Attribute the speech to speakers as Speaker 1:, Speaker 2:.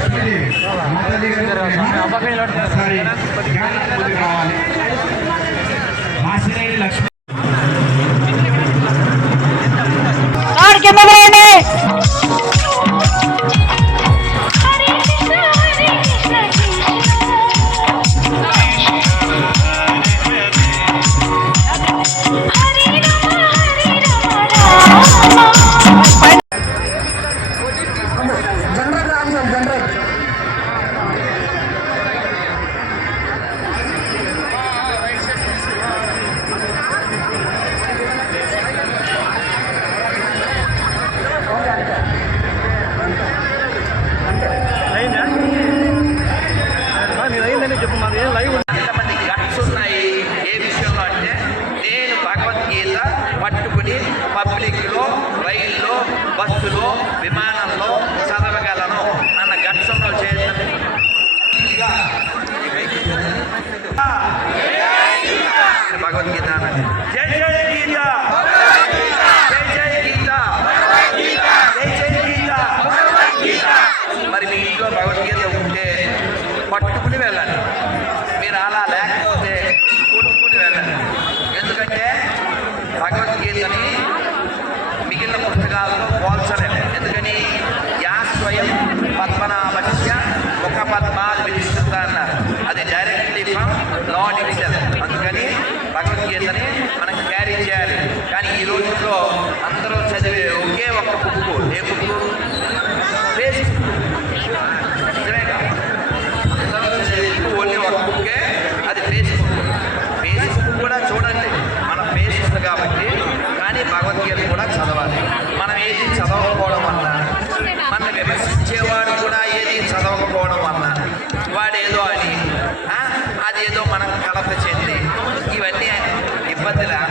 Speaker 1: లక్ష్మీదేవి మాతాజీ గారు ఒకసారి జ్ఞాన ముందుకు రావాలి వాసినేని లక్ష్మీ
Speaker 2: భగవద్గీత. జై జై గీత జై జై గీత. జై జై గీత మరి మీ ఇంట్లో భగవద్గీత ఉంటే పట్టుకుని వెళ్ళండి మీరు అలా లేకపోతే కొనుక్కుని వెళ్ళండి ఎందుకంటే భగవద్గీతని భగవద్గీతని మనం క్యారీ చేయాలి. కానీ ఈ రోజుల్లో అందరూ చదివే ఒకే ఒక బుక్కు ఏ బుక్కు? ఫేస్బుక్ అందరూ చదివేది ఓన్లీ ఒక బుక్కే అది ఫేస్బుక్ ఫేస్బుక్ కూడా చూడండి. మన ఫేస్ ఉంది కాబట్టి కానీ భగవద్గీత కూడా చదవాలి. మనం ఏది చదవకపోవడం వల్ల మన విమర్శించేవాడు కూడా ఏది చదవకపోవడం వల్ల వాడేదో అని ఆ, అదేదో మనం కలప చెంది llévatela.